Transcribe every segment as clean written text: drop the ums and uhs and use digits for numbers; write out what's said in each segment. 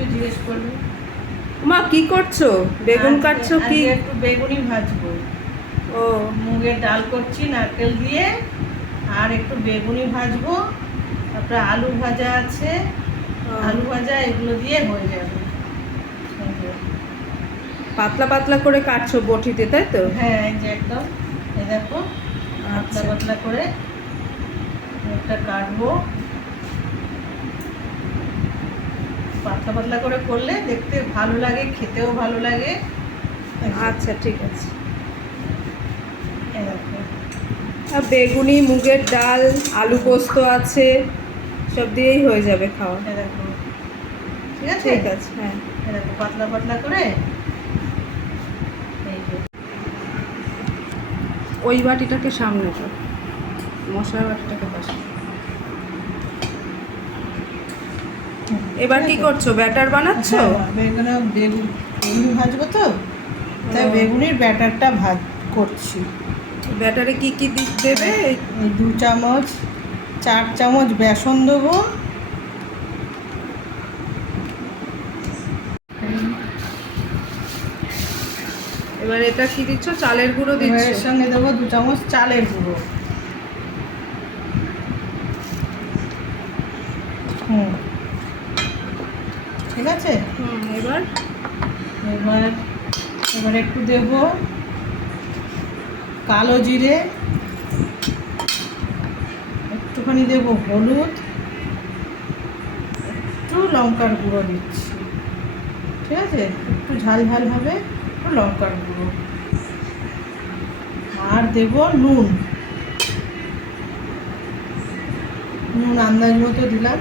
তুই জিজ্ঞেস করবি। মা কি করছো? বেগুন কাটছো কি? একটু বেগুনি ভাজবো। ও, মুগের ডাল করছি নারকেল দিয়ে, আর একটু বেগুনি ভাজবো, তারপরে আলু ভাজা আছে, আলু ভাজা এগুলো দিয়ে হয়ে যাবে। পাতলা পাতলা করে কাটছো বটিতে, তাই তো? হ্যাঁ, এই যে একদম, এই দেখো পাতলা আচ্ছা। পাতলা করে একটা কাটবো। পাতলা পাতলা করে করলে দেখতে ভালো লাগে, খেতেও ভালো লাগে। আচ্ছা, ঠিক আছে। এই দেখো। আর বেগুনি, মুগের ডাল, আলু পোস্ত আছে, সব দিয়েই হয়ে যাবে খাওয়া। এই দেখো, ঠিক আছে। ঠিক আছে, হ্যাঁ। এই দেখো পাতলা পাতলা করে। এই যে ওই বাটিটাকে সামনে কর, মশলার বাটিটাকে পাশে। এবার কি করছো? ব্যাটার বানাচ্ছো? বেগুনি ভাজবো তো, তাই বেগুনির ব্যাটারটা করছি। ব্যাটারে কি কি দেবে? এই 2 চামচ 4 চামচ বেসন দেবো, এবার এটা কি দিচ্ছ? চালের গুঁড়ো দিচ্ছ? এর সঙ্গে দেবো 2 চামচ চালের গুঁড়ো। ঠিক আছে। এবার এবার এবার একটু দেব কালো জিরে, একটুখানি দেব হলুদ, একটু লঙ্কার গুঁড়ো দিচ্ছি। ঠিক আছে, একটু ঝাল ঝাল হবে, একটু লঙ্কার গুঁড়ো, আর দেব নুন। নুন আন্দাজ মতো দিলাম।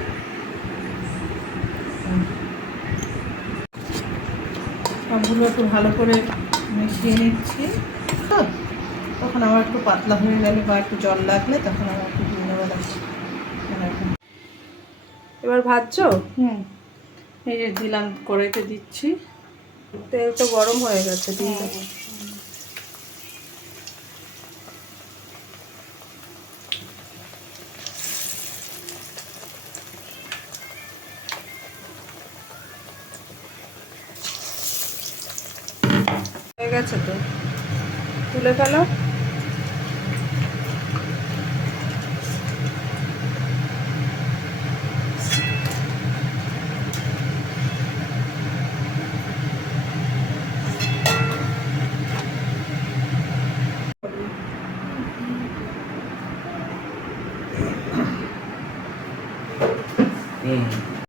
সবগুলো একটু ভালো করে মিশিয়ে নিচ্ছি। তো তখন আবার একটু পাতলা হয়ে গেলে বা একটু জল লাগলে তখন আবার একটু দিয়ে দেওয়া লাগবে। এবার ভাজছো? এই যে দিলাম, কড়াইতে দিচ্ছি। তেল তো গরম হয়ে গেছে, দিয়ে দেবো। হয়ে গেছে তো, তুলে ফেলো।